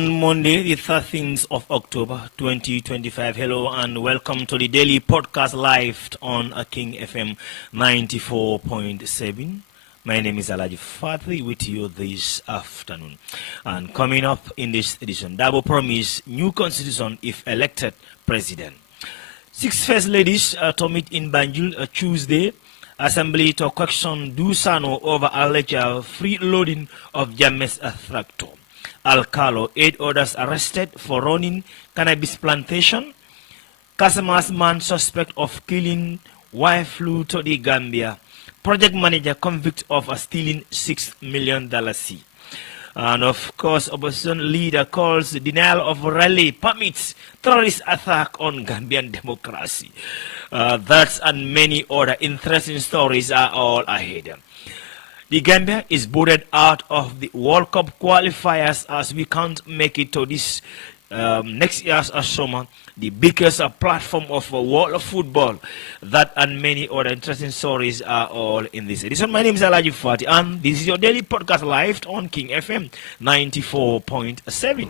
On Monday, the 13th of October 2025. Hello and welcome to the daily podcast live on King FM 94.7. My name is Alaji Fatri with you this afternoon. And coming up in this edition, Dabo promised new constitution if elected president. 6 first ladies to meet in Banjul Tuesday. Assembly to question Dusano over alleged free loading of James tractor. Alcalo, 8 others arrested for running cannabis plantation. Casamas man suspect of killing wife flew to the Gambia. Project manager convicted of stealing $6 million. And of course, opposition leader calls denial of rally permits terrorist attack on Gambian democracy. That and many other interesting stories are all ahead. The Gambia is booted out of the World Cup qualifiers as we can't make it to this next year's summer, the biggest platform of world football. That and many other interesting stories are all in this edition. My name is Alaji Fati, and this is your daily podcast live on King FM 94.7.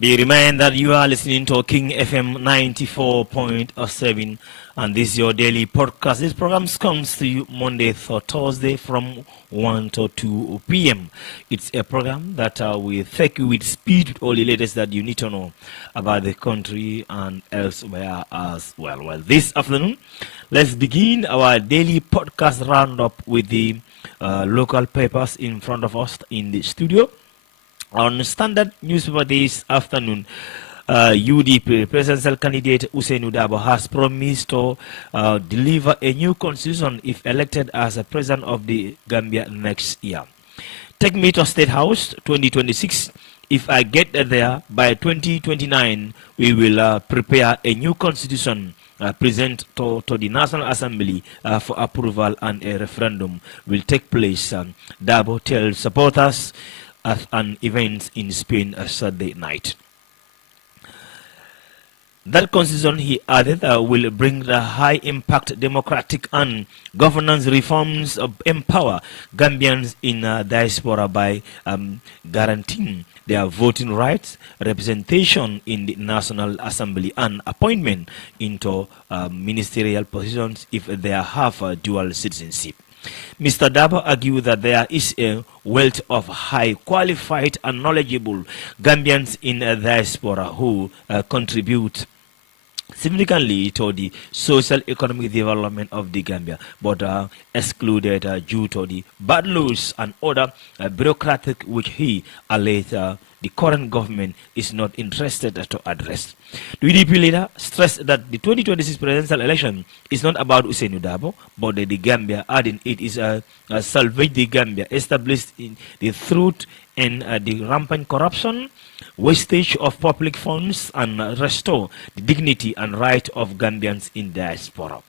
Be reminded that you are listening to King FM 94.7 and this is your daily podcast. This program comes to you Monday to Thursday from 1 to 2 p.m. It's a program that will take you with speed with all the latest that you need to know about the country and elsewhere as well. Well, this afternoon, let's begin our daily podcast roundup with the local papers in front of us in the studio. On Standard newspaper this afternoon, UDP presidential candidate Usainu Dabo has promised to deliver a new constitution if elected as a president of the Gambia next year. Take me to State House 2026. If I get there by 2029, we will prepare a new constitution present to the National Assembly for approval, and a referendum will take place. Dabo tells supporters at an event in Spain Saturday night. That constitution, he added, will bring the high-impact democratic and governance reforms, empower Gambians in diaspora by guaranteeing their voting rights, representation in the National Assembly, and appointment into ministerial positions if they have dual citizenship. Mr. Dabo argued that there is a wealth of high qualified and knowledgeable Gambians in diaspora who contribute significantly to the social economic development of the Gambia, but excluded due to the bad laws and other bureaucratic which he alleged the current government is not interested to address. The UDP leader stressed that the 2026 presidential election is not about Usainu Dabo, but the Gambia, adding it is a salvage the Gambia, established in the truth and the rampant corruption, wastage of public funds, and restore the dignity and right of Gambians in diaspora.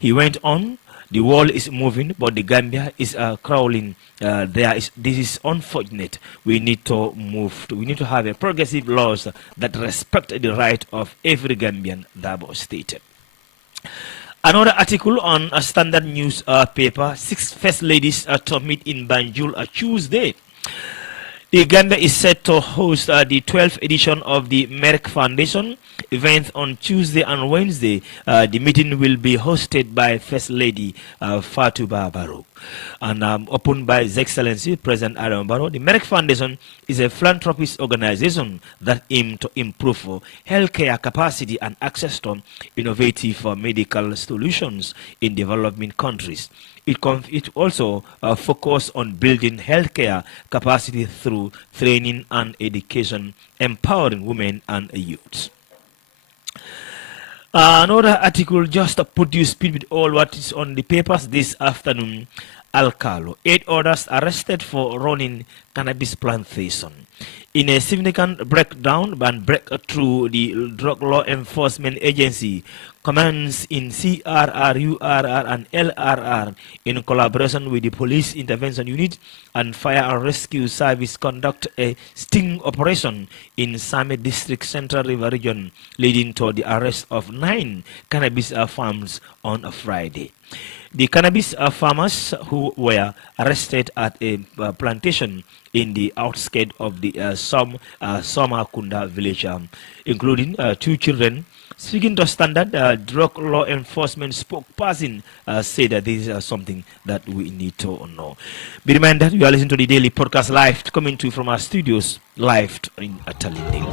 He went on, the world is moving, but the Gambia is crawling. This is unfortunate. We need to move. We need to have a progressive laws that respect the right of every Gambian, Dabo stated. Another article on a Standard News paper, 6 first ladies to meet in Banjul Tuesday. The Gambia is set to host the 12th edition of the Merck Foundation event on Tuesday and Wednesday. The meeting will be hosted by First Lady Fatuba Barrow and opened by His Excellency President Adam Barrow. The Merck Foundation is a philanthropist organization that aims to improve healthcare capacity and access to innovative medical solutions in developing countries. It also focuses on building healthcare capacity through training and education, empowering women and youths. Another article just to put you speed with all what is on the papers this afternoon. Alcalo, 8 others arrested for running cannabis plantation. In a significant breakdown and breakthrough, the Drug Law Enforcement Agency, commands in CRR, URR, and LRR, in collaboration with the Police Intervention Unit and Fire and Rescue Service, conduct a sting operation in Same District Central River Region, leading to the arrest of 9 cannabis farms on a Friday. The cannabis farmers who were arrested at a plantation in the outskirts of the Somakunda village, including 2 children. Speaking to Standard, Drug Law Enforcement spokesperson said that this is something that we need to know. Be reminded, you are listening to the daily podcast live, coming to you from our studios live in Talinding.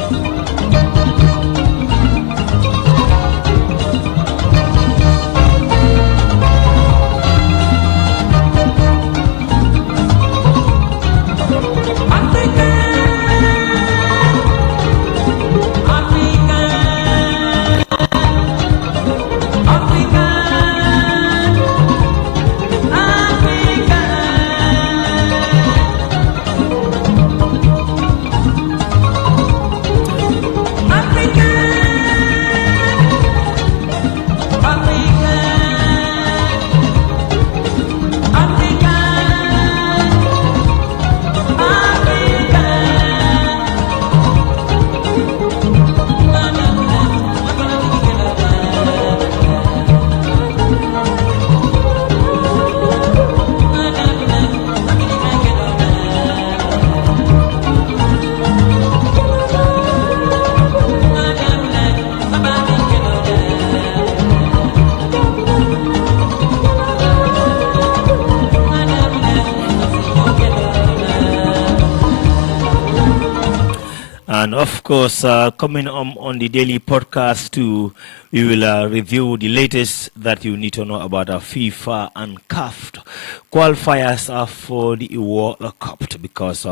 And of course, coming on the daily podcast too, we will review the latest that you need to know about FIFA and CAF qualifiers for the World Cup, because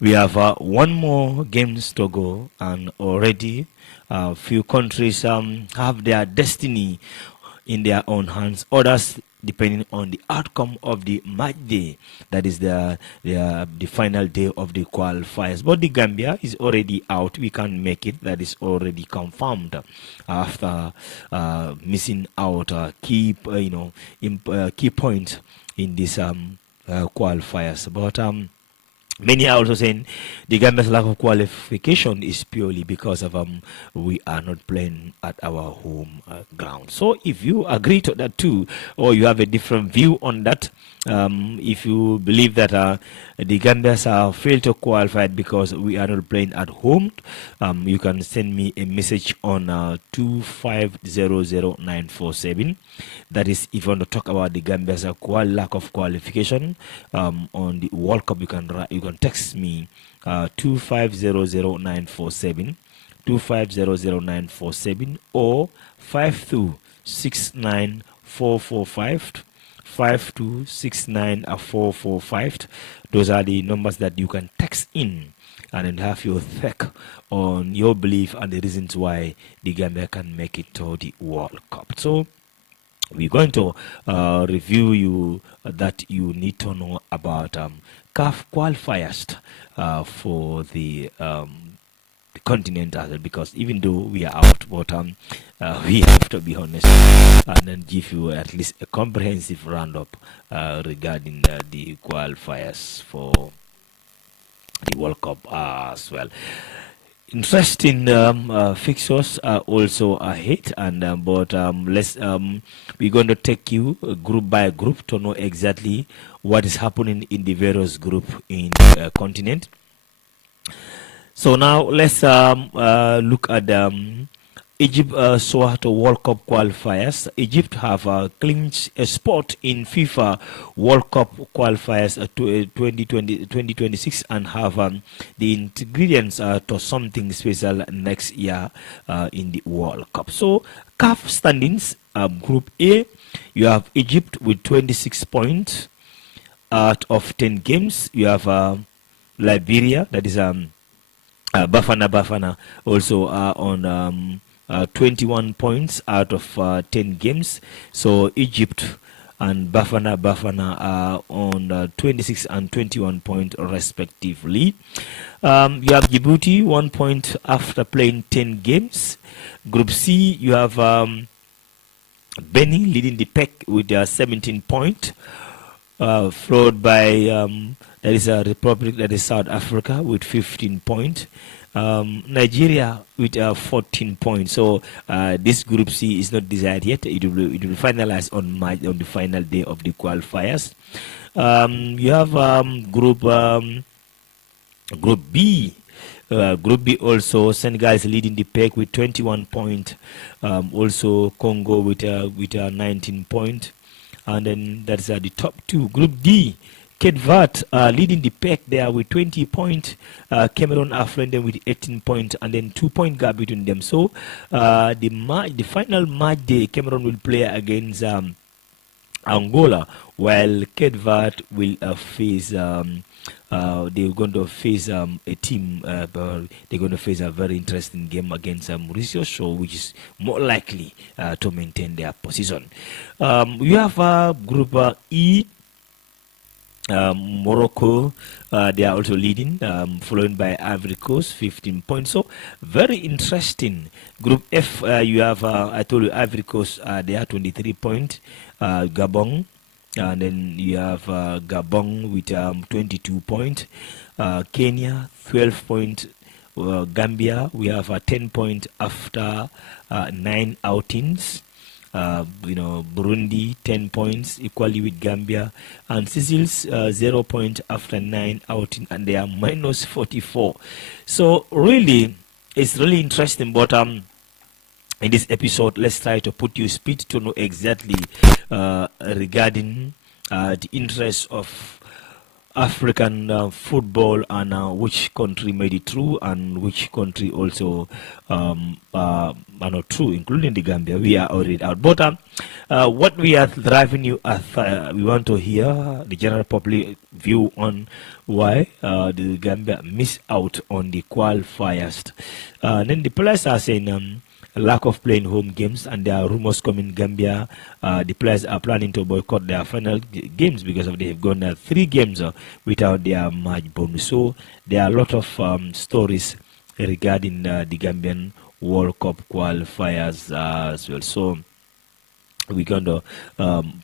we have 1 more games to go, and already a few countries have their destiny in their own hands. Others depending on the outcome of the match day, that is the final day of the qualifiers. But the Gambia is already out. We can't make it. That is already confirmed after missing out key key points in this qualifiers. But Many are also saying the Gambia's lack of qualification is purely because of we are not playing at our home ground. So if you agree to that too, or you have a different view on that, if you believe that the Gambians are failed to qualify because we are not playing at home, you can send me a message on 2500947. That is, if you want to talk about the Gambia's lack of qualification on the World Cup, you can text me 2500947, 2500947, or 5269445. 5269445. Those are the numbers that you can text in and then have your take on your belief and the reasons why the Gambia can make it to the World Cup. So we're going to review you that you need to know about CAF qualifiers for the continent, because even though we are out, but we have to be honest and then give you at least a comprehensive roundup regarding the qualifiers for the World Cup as well. Interesting fixtures are also ahead, and but we're going to take you group by group to know exactly what is happening in the various group in the continent. So now let's look at Egypt Soweto World Cup qualifiers. Egypt have clinched a spot in FIFA World Cup qualifiers 2026 and have the ingredients to something special next year in the World Cup. So CAF standings, Group A, you have Egypt with 26 points out of 10 games. You have Liberia, that is Bafana also on 21 points out of 10 games. So Egypt and Bafana are on 26 and 21 points respectively. You have Djibouti 1 point after playing 10 games. Group C, you have Benin leading the pack with 17 points, followed by that is a republic, that is South Africa, with 15 points. Nigeria with 14 points. So this Group C is not decided yet. It will be finalized on the final day of the qualifiers. You have Group B. Group B also, Senegal is leading the pack with 21 points. Also Congo with 19 points. And then that's the top two. Group D, Cape Verde leading the pack there with 20 points. Cameroon are following them with 18 points, and then 2-point gap between them. So the final match day, Cameroon will play against Angola, while Cape Verde will face they're going to face a team. They're going to face a very interesting game against Mauritius, so which is more likely to maintain their position. You have Group E. Morocco, they are also leading, followed by Ivory Coast, 15 points. So very interesting. Group F, you have I told you Ivory Coast, they are 23 points. Gabon, and then you have Gabon with 22 points. Kenya 12 points. Gambia, we have 10 points after 9 outings. Burundi 10 points equally with Gambia, and Seychelles 0 point after 9 outing, and they are minus 44. So really, it's really interesting. But in this episode, let's try to put you speed to know exactly regarding the interest of African football, and which country made it through and which country also are not true, including the Gambia. We are already out. But what we are driving you at, we want to hear the general public view on why the Gambia missed out on the qualifiers. Then the players are saying lack of playing home games, and there are rumors coming Gambia. The players are planning to boycott their final games because of they have gone 3 games without their match bonus. So there are a lot of stories regarding the Gambian World Cup qualifiers as well. So we're going to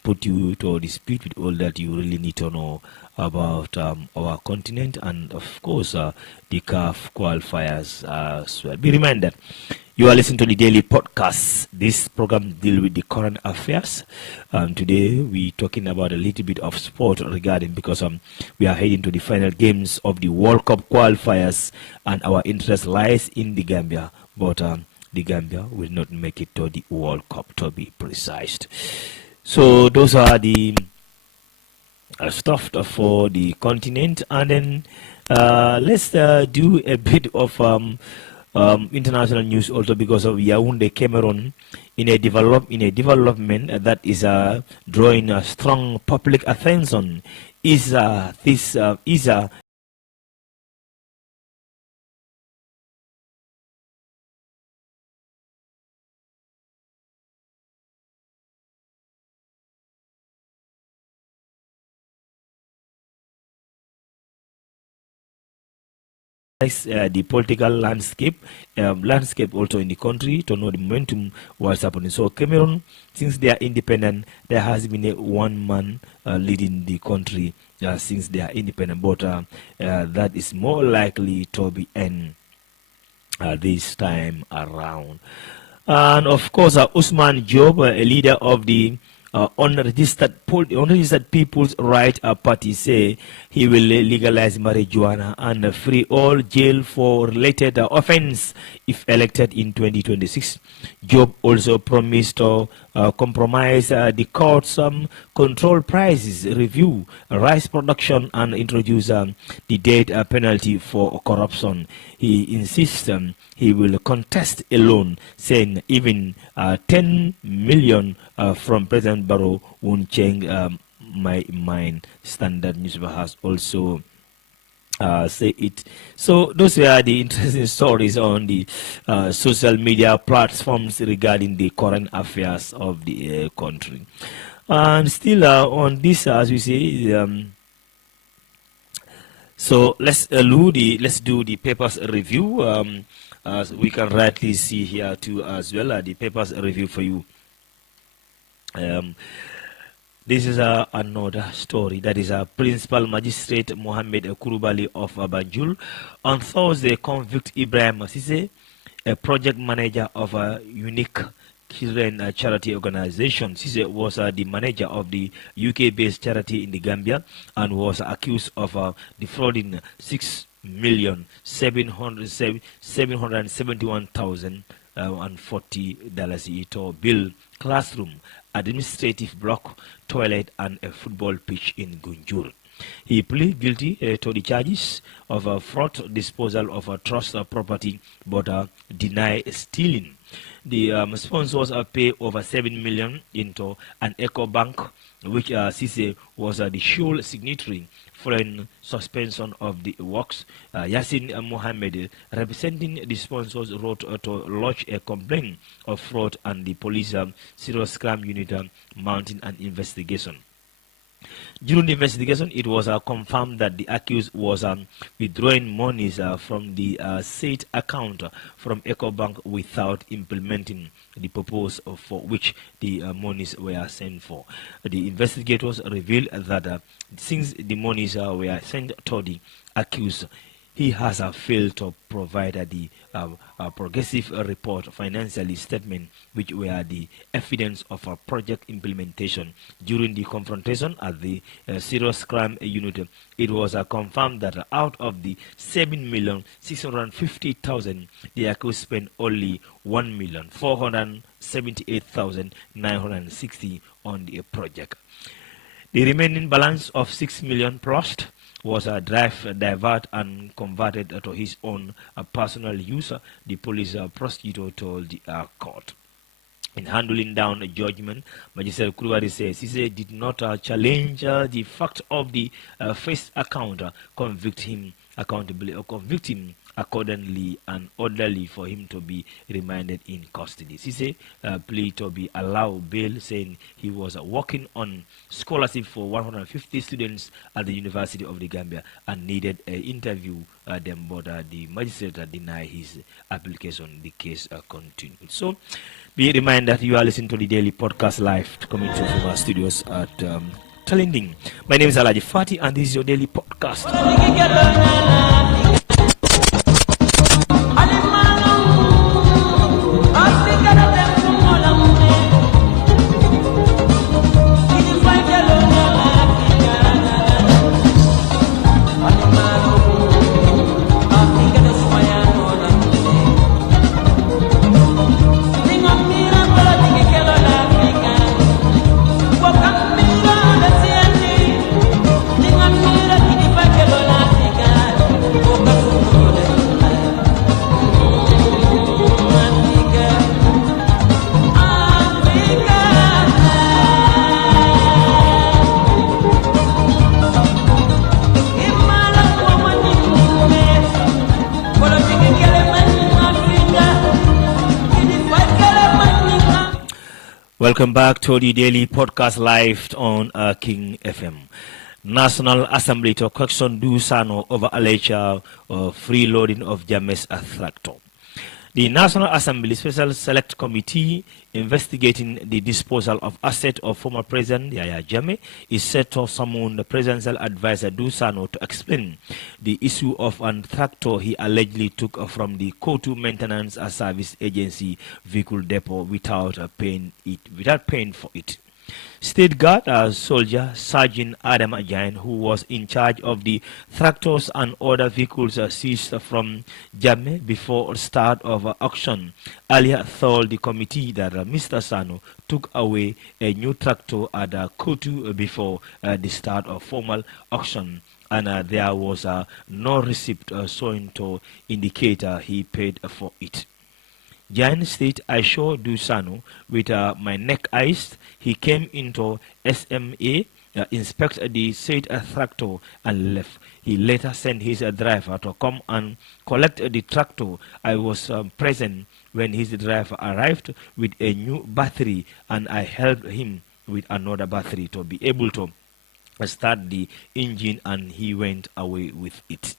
put you to the speed with all that you really need to know about our continent and, of course, the CAF qualifiers as well. Be reminded, you are listening to the daily podcast. This program deals with the current affairs. Today, we're talking about a little bit of sport regarding because we are heading to the final games of the World Cup qualifiers, and our interest lies in the Gambia. But the Gambia will not make it to the World Cup, to be precise. So those are the stuff for the continent, and then let's do a bit of international news also, because of Yaoundé, Cameroon, in a development that is drawing a strong public attention. Is the political landscape also in the country, to know the momentum what's happening. So Cameroon, since they are independent, there has been a one man leading the country since they are independent, but that is more likely to be end this time around. And of course, Usman Job, a leader of the unregistered People's Right Party, say he will legalize marijuana and free all jail for related offense if elected in 2026. Job also promised to compromise the court's control prices review, rice production, and introduce the death penalty for corruption. He insists he will contest alone, saying even 10 million from President Barrow won't change my mind. Standard newspaper has also say it. So those were the interesting stories on the social media platforms regarding the current affairs of the country. And still on this, as we say, so let's do the papers review. As we can rightly see here too as well, the papers review for you. This is another story. That is Principal Magistrate Mohammed Kurubali of Banjul on Thursday convict Ibrahim Sise, a project manager of a unique children charity organization. Sise was the manager of the UK-based charity in the Gambia and was accused of defrauding 6,771,040 to build classroom, administrative block, toilet, and a football pitch in Gunjur. He pleaded guilty to the charges of fraud, disposal of trust property, but deny stealing. The sponsors pay over 7 million into an eco bank, which Sise was the sole signatory following suspension of the works. Yasin Mohammed, representing the sponsors, wrote to lodge a complaint of fraud, and the police serious crime unit mounting an investigation. During the investigation, it was confirmed that the accused was withdrawing monies from the said account from EcoBank without implementing the purpose for which the monies were sent for. The investigators revealed that since the monies were sent to the accused, he has failed to provide the progressive report financial statement, which were the evidence of a project implementation. During the confrontation at the serious crime unit, it was confirmed that out of the 7,650,000, the accused spent only 1,478,960 on the project. The remaining balance of 6 million plus was divert and converted to his own personal use, the police prosecutor told the court. In handling down a judgment, Magistrate Kurubari says he did not challenge the fact of the first account, convict him accordingly and orderly for him to be remanded in custody. Sise plead to be allowed bail, saying he was working on scholarship for 150 students at the University of the Gambia and needed an interview them, but the magistrate denied his application. The case continued. So be reminded that you are listening to the daily podcast live coming to from our studios at Talinding. My name is Alaji Fati, and this is your daily podcast. Welcome back to the daily podcast live on King FM. National Assembly to question Dusano over alleged freeloading of James tractor. The National Assembly Special Select Committee investigating the disposal of assets of former President Yahya Jammeh is set to summon the presidential advisor Dusano to explain the issue of an tractor he allegedly took from the Kotu Maintenance Service Agency vehicle depot without paying for it. State Guard soldier Sergeant Adam Ajain, who was in charge of the tractors and other vehicles seized from Jammeh before start of auction, earlier told the committee that Mr. Sano took away a new tractor at Kotu before the start of formal auction, and there was no receipt showing to indicate he paid for it. Giant state, I saw Dusano with my neck iced. He came into SMA, inspect the said tractor and left. He later sent his driver to come and collect the tractor. I was present when his driver arrived with a new battery, and I helped him with another battery to be able to start the engine, and he went away with it.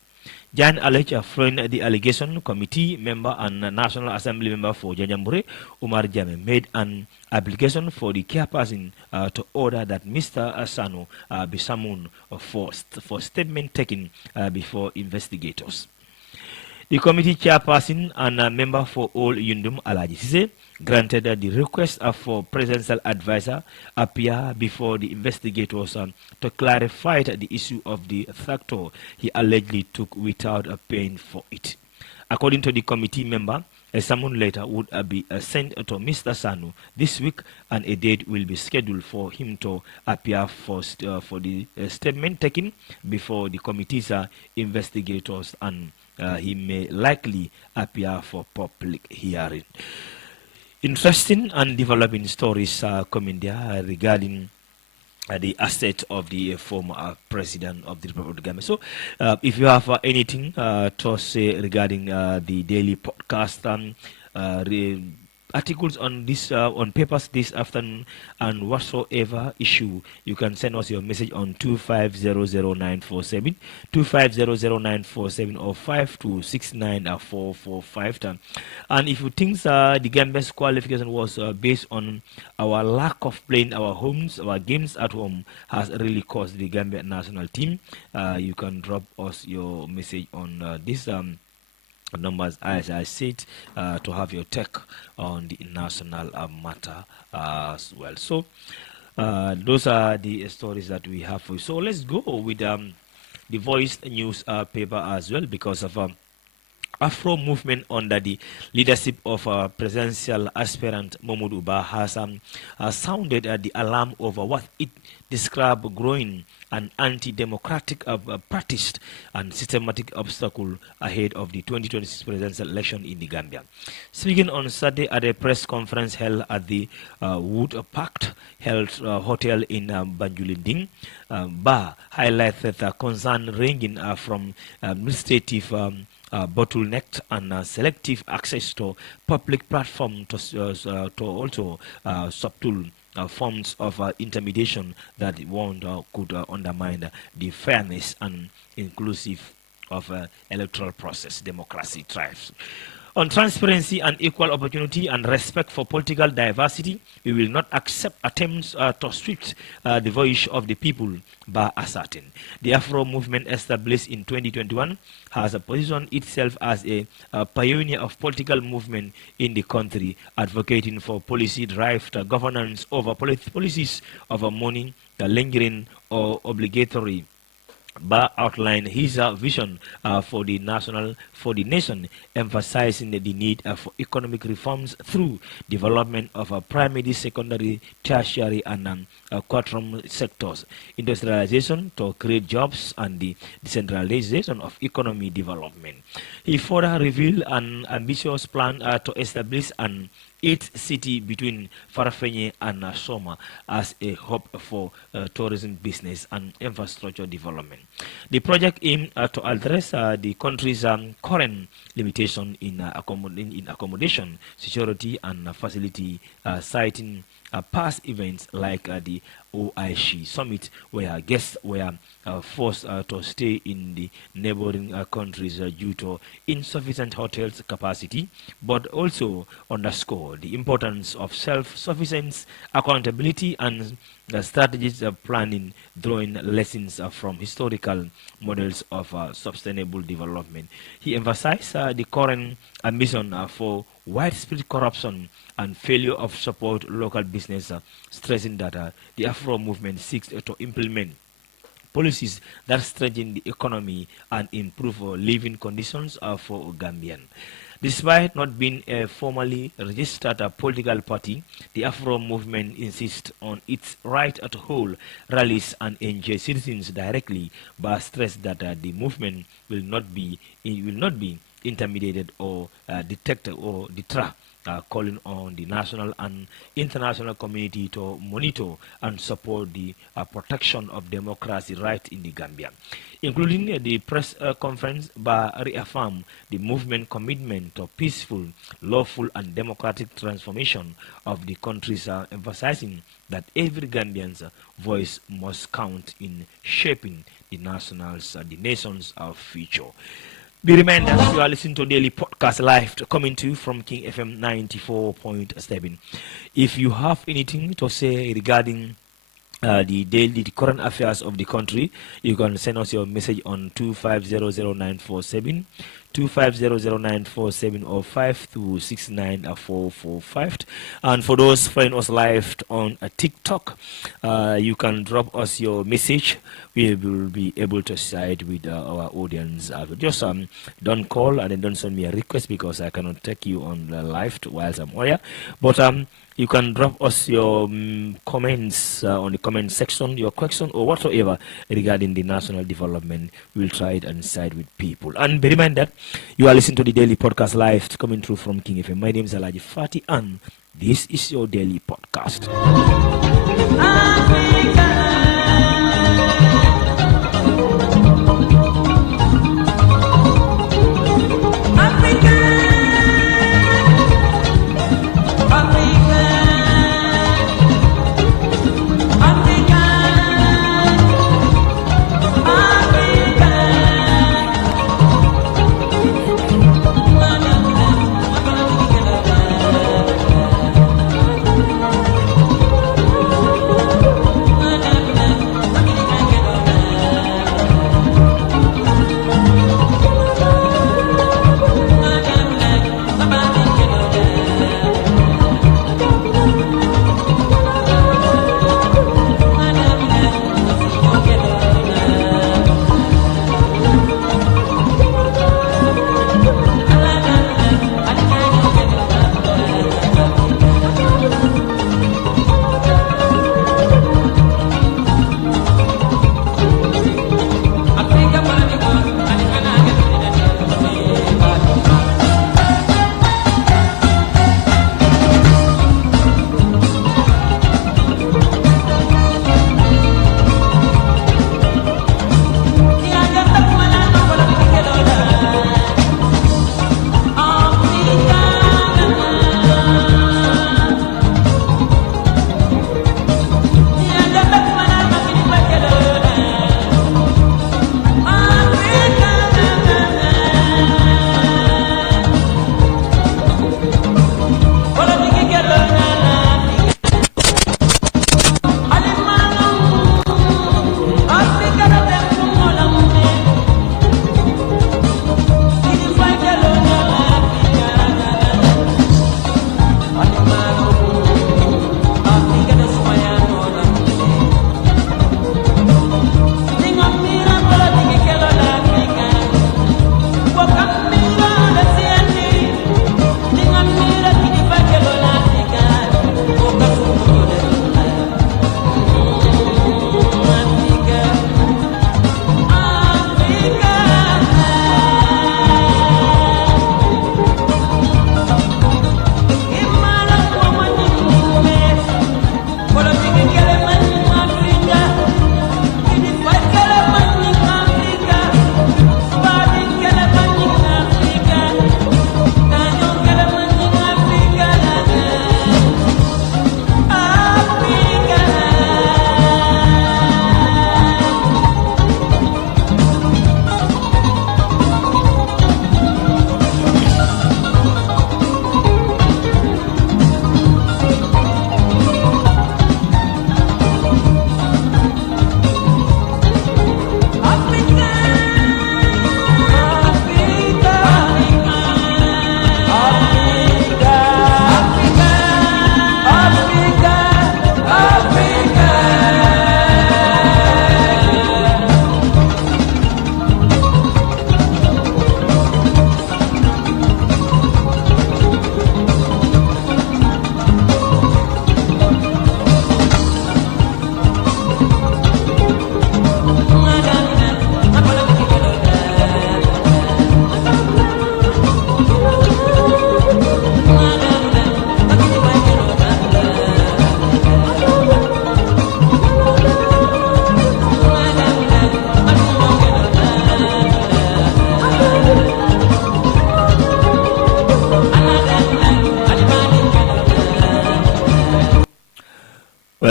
Jan alleged friend the allegation committee member and National Assembly member for Janjambure, Umar Jammeh, made an application for the chairperson to order that Mr. Asano be summoned for statement taken before investigators. The committee chairperson and a member for all Yundum Alaji Sise granted the request for presidential advisor appear before the investigators to clarify the issue of the tractor he allegedly took without paying for it. According to the committee member, a summon letter would be sent to Mr. Sanu this week, and a date will be scheduled for him to appear for the statement taken before the committee's investigators, and he may likely appear for public hearing. Interesting and developing stories coming there regarding the asset of the former president of the Republic of Gambia. So, if you have anything to say regarding the daily podcast, articles on this on papers this afternoon and whatsoever issue, you can send us your message on 2500947 2500947 or 5269445. And if you think the Gambia's qualification was based on our lack of playing our games at home has really caused the Gambia national team, you can drop us your message on this numbers, as I said, to have your take on the national matter as well. So those are the stories that we have for you. So let's go with the Voice newspaper as well, because of Afro movement under the leadership of presidential aspirant Mahmoud Uba has sounded the alarm over what it described growing an anti-democratic practice and systematic obstacle ahead of the 2026 presidential election in the Gambia. Speaking on Saturday at a press conference held at the Wood Park Hotel in Banjulinding, Ba highlighted the concern ranging from administrative bottleneck and selective access to public platform to also subtle forms of intimidation that could undermine the fairness and inclusive of electoral process democracy thrives. On transparency and equal opportunity and respect for political diversity, we will not accept attempts to strip the voice of the people by asserting. The Afro movement established in 2021 has positioned itself as a pioneer of political movement in the country, advocating for policy-derived governance over policies of money, lingering or obligatory. Ba outlined his vision for the nation, emphasizing the need for economic reforms through development of primary, secondary, tertiary, and quaternary sectors, industrialization to create jobs, and the decentralization of economy development. He further revealed an ambitious plan to establish an eighth city between Farafenye and Soma as a hub for tourism, business, and infrastructure development. The project aimed to address the country's current limitation in accommodation, security, and facility, citing past events like the OIC summit, where guests were forced to stay in the neighboring countries due to insufficient hotels capacity, but also underscore the importance of self-sufficiency, accountability, and strategies of planning, drawing lessons from historical models of sustainable development. He emphasized the current ambition for widespread corruption and failure of support local business, stressing that the Afro movement seeks to implement policies that strengthen the economy and improve living conditions for Gambian. Despite not being a formally registered political party, the Afro movement insists on its right to hold rallies and engage citizens directly, but stress that the movement will not be intimidated or detected or deter, calling on the national and international community to monitor and support the protection of democracy right in the Gambia, including the press conference, by reaffirm the movement commitment to peaceful, lawful, and democratic transformation of the countries, emphasizing that every Gambian's voice must count in shaping the nation's future. Be reminded, you are listening to Daily Podcast Live coming to you from King FM 94.7. If you have anything to say regarding the current affairs of the country, you can send us your message on 2500947, 2500947, or 5269445. And for those following us live on TikTok, you can drop us your message. We will be able to side with our audience. Just don't call and then don't send me a request, because I cannot take you on the live whilst I'm here. But you can drop us your comments on the comment section, your question or whatsoever regarding the national development. We'll try it and side with people. And bear in mind that you are listening to the Daily Podcast Live coming through from King FM. My name is Alaji Fati, and this is your Daily Podcast.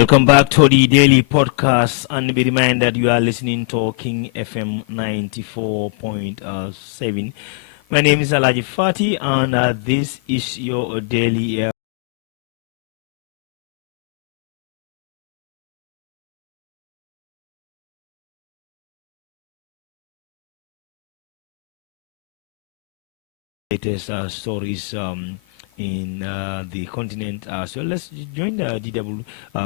Welcome back to the daily podcast, and be reminded you are listening to King FM 94.7. My name is Alaji Fati, and this is your daily latest stories in the continent. So let's join the DW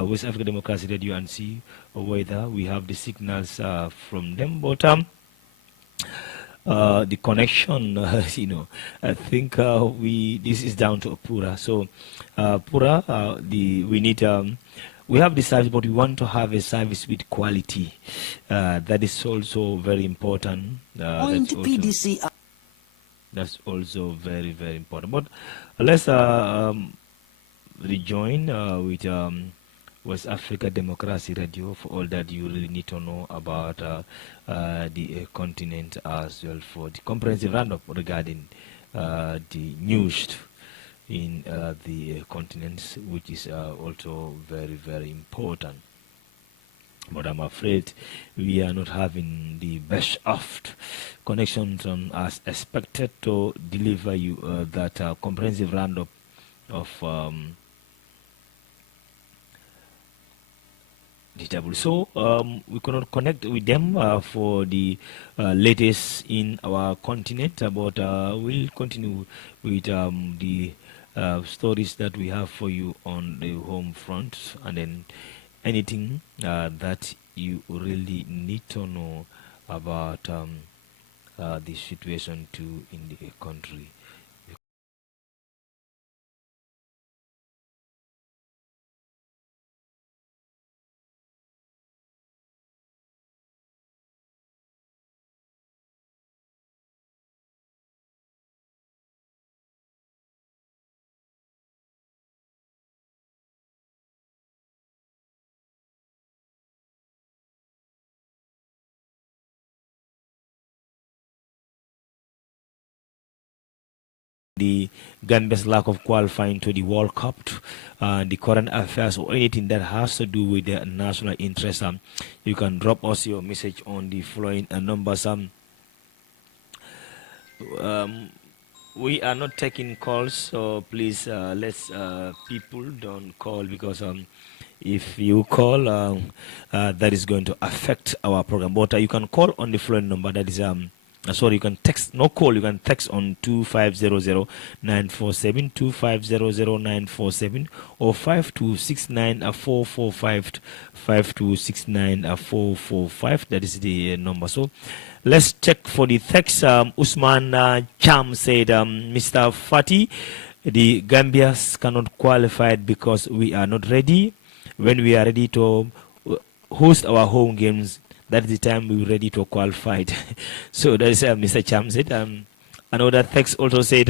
West Africa Democracy Radio and see whether we have the signals from them. But the connection, I think this is down to Pura. So Pura, we have the service, but we want to have a service with quality. That is also very important. That's also very, very important. But let's rejoin with West Africa Democracy Radio for all that you really need to know about the continent as well, for the comprehensive roundup regarding the news in the continents, which is also very, very important. But I'm afraid we are not having the best of connections as expected to deliver you that comprehensive roundup of DW. So we cannot connect with them for the latest in our continent, but we'll continue with the stories that we have for you on the home front, and then anything that you really need to know about the situation too in the country. The Gambia's lack of qualifying to the World Cup, the current affairs, or anything that has to do with the national interest, you can drop us your message on the following numbers. We are not taking calls, so please let's people don't call, because if you call, that is going to affect our program. But you can call on the following number, that is sorry, you can text, no call, you can text on 2500-947, 2500-947, or 5269-445, 5269-445. That is the number. So let's check for the text. Usman Cham said, Mr. Fati, the Gambians cannot qualify because we are not ready. When we are ready to host our home games, that's the time we're ready to qualify. So that is Mr. Cham said. Another text also said,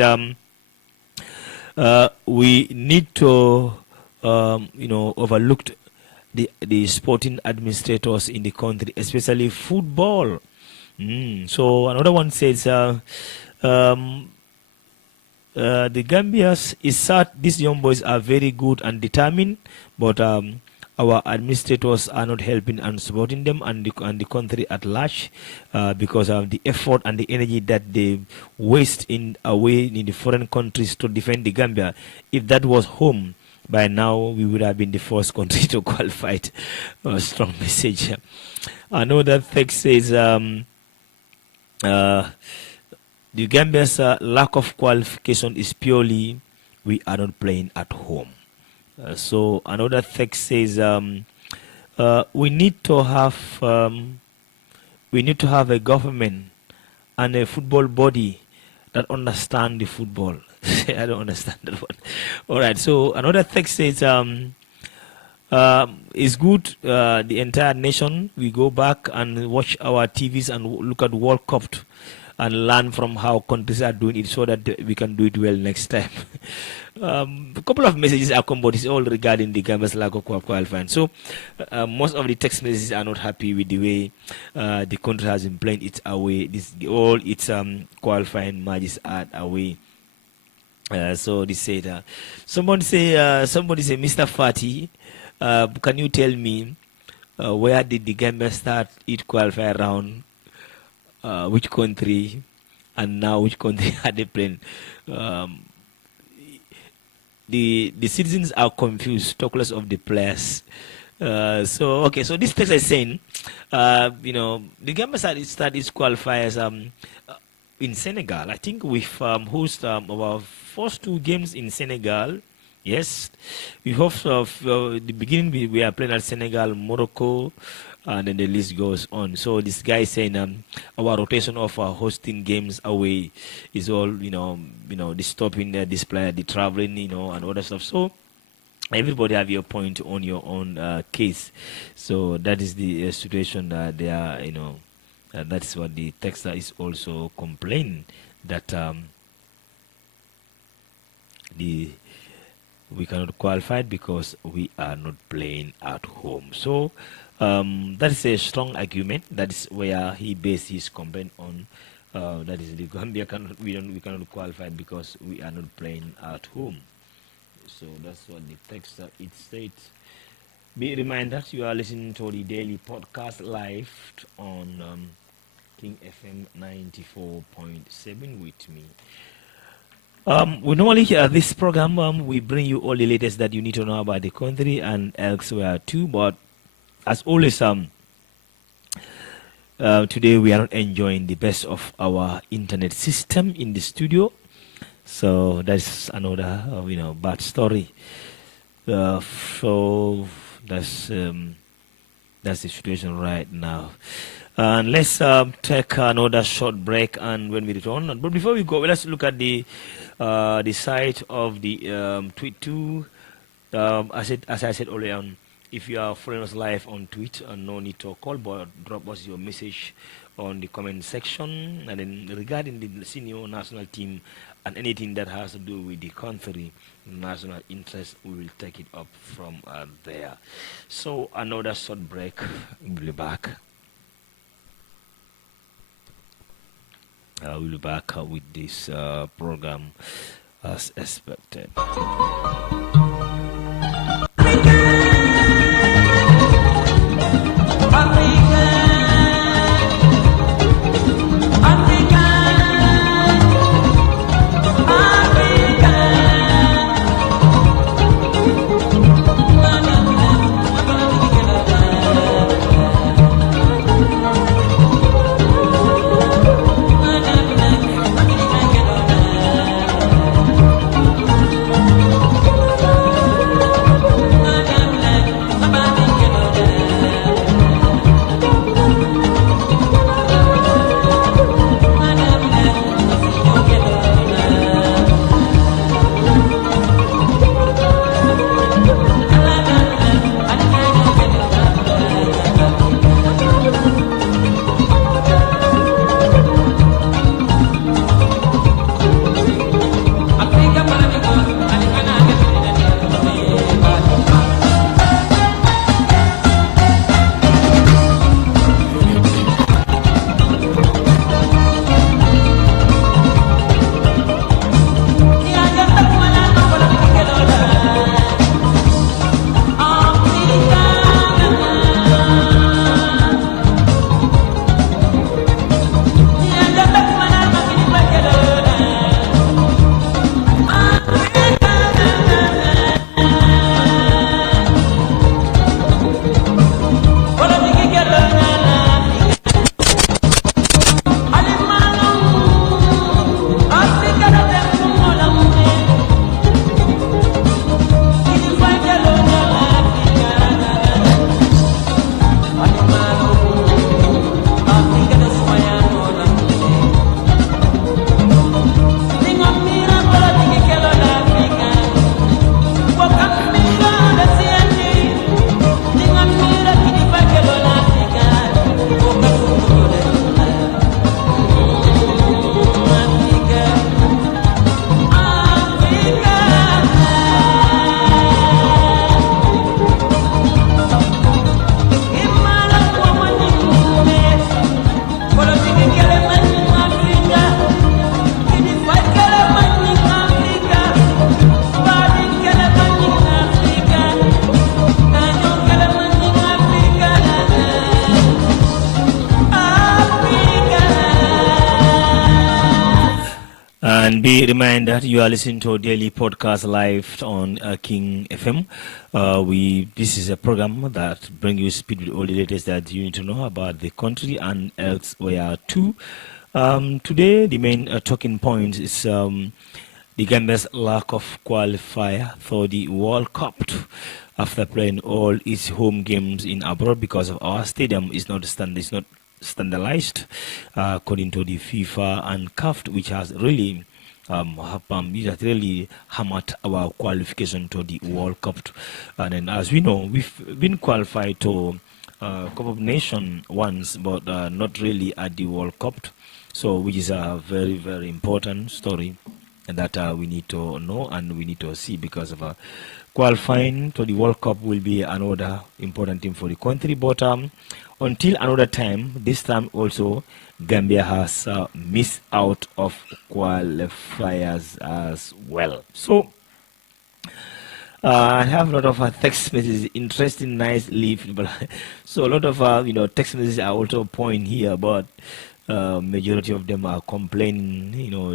we need to, overlook the sporting administrators in the country, especially football. So another one says, the Gambians is sad. These young boys are very good and determined, but our administrators are not helping and supporting them and the country at large, because of the effort and the energy that they waste away in the foreign countries to defend the Gambia. If that was home, by now we would have been the first country to qualify. A strong message. Another text says, the Gambia's lack of qualification is purely we are not playing at home. So another text says, we need to have a government and a football body that understand the football. I don't understand that one. All right. So another text says, it's good. The entire nation, we go back and watch our TVs and look at World Cup and learn from how countries are doing it, so that we can do it well next time. A couple of messages are come, but it's all regarding the Gambia's lack of qualifying. So most of the text messages are not happy with the way the country has been playing its away. All its qualifying matches are away. So they said, somebody say, Mr. Fati, Can you tell me where did the Gambia start its qualify round? Which country? And now which country are they playing? Um, the citizens are confused, talk less of the players. So okay, so this text is saying, the Gambia start its qualifiers in Senegal. I think we've host our first two games in Senegal. Yes, we hope the beginning we are playing at Senegal, Morocco, and then the list goes on. So this guy is saying our rotation of hosting games away is all the stopping the display, the traveling, and other stuff. So everybody have your point on your own case. So that is the situation that they are, that's what the texter is also complaining that the we cannot qualify because we are not playing at home. So that is a strong argument. That is where he based his complaint on. That is the Gambia we cannot qualify because we are not playing at home. So that's what the text it states. Be reminded that you are listening to the daily podcast live on King FM 94.7 with me. We normally hear this program. We bring you all the latest that you need to know about the country and elsewhere too. But as always, today we are not enjoying the best of our internet system in the studio. So that's another, bad story. So that's the situation right now. And let's take another short break, and when we return, but before we go, let's look at the site of the tweet too. As I said earlier on, if you are following us live on Twitter, no need to call, but drop us your message on the comment section. And then regarding the senior national team and anything that has to do with the country national interest, we will take it up from there. So another short break. We'll be back. We'll be back with this program as expected. And be reminded you are listening to a daily podcast live on King FM. This is a program that brings you speed with all the latest that you need to know about the country and elsewhere too. Today the main talking point is the Gambia's lack of qualifier for the World Cup after playing all its home games in abroad because of our stadium is not standardized according to the FIFA and CAF, which has really hammered our qualification to the World Cup. And then, as we know, we've been qualified to Cup of Nations once, but not really at the World Cup. So, which is a very, very important story that we need to know and we need to see, because of qualifying to the World Cup will be another important thing for the country. But until another time, this time also, Gambia has missed out of qualifiers as well. So I have a lot of text messages, interesting, nice leaf. So a lot of text messages are also point here, but majority of them are complaining,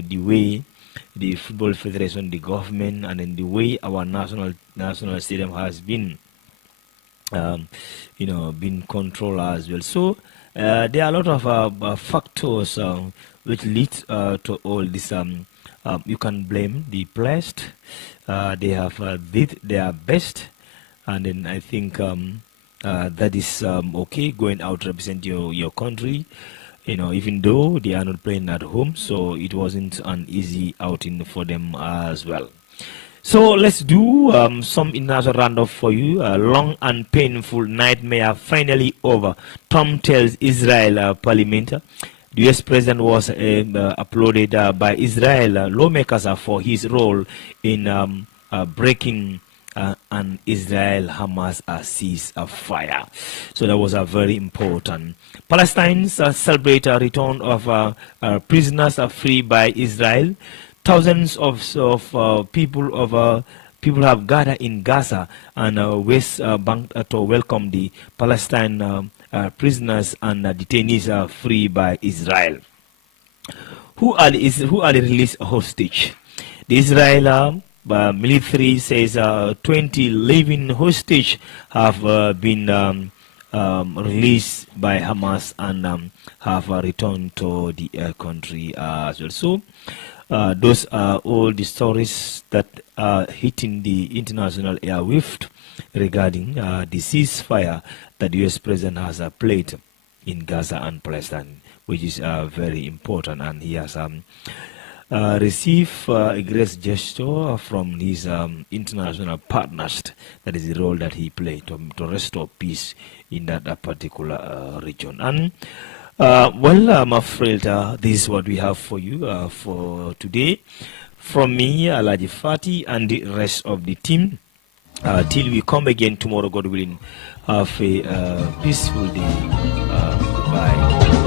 the way the Football Federation, the government, and then the way our national stadium has been been controlled as well. So there are a lot of factors which lead to all this. You can blame the players. They have did their best, and then I think that is okay, going out to represent your country. Even though they are not playing at home, so it wasn't an easy outing for them as well. So let's do some international roundup for you. A long and painful nightmare finally over. Trump tells Israel parliament. The US president was applauded by Israel lawmakers for his role in breaking an Israel-Hamas ceasefire. So that was a very important. Palestinians celebrate a return of prisoners free by Israel. Thousands of people have gathered in Gaza and West Bank to welcome the Palestine prisoners and detainees free by Israel. Who are the released hostage? The Israel military says 20 living hostage have been released by Hamas and have returned to the country as well. So those are all the stories that are hitting the international airwaves regarding the ceasefire that the U.S. president has played in Gaza and Palestine, which is very important. And he has received a great gesture from his international partners. That is the role that he played to restore peace in that particular region. And I'm afraid this is what we have for you for today. From me, Alaji Fati, and the rest of the team. Till we come again tomorrow, God willing, have a peaceful day. Goodbye.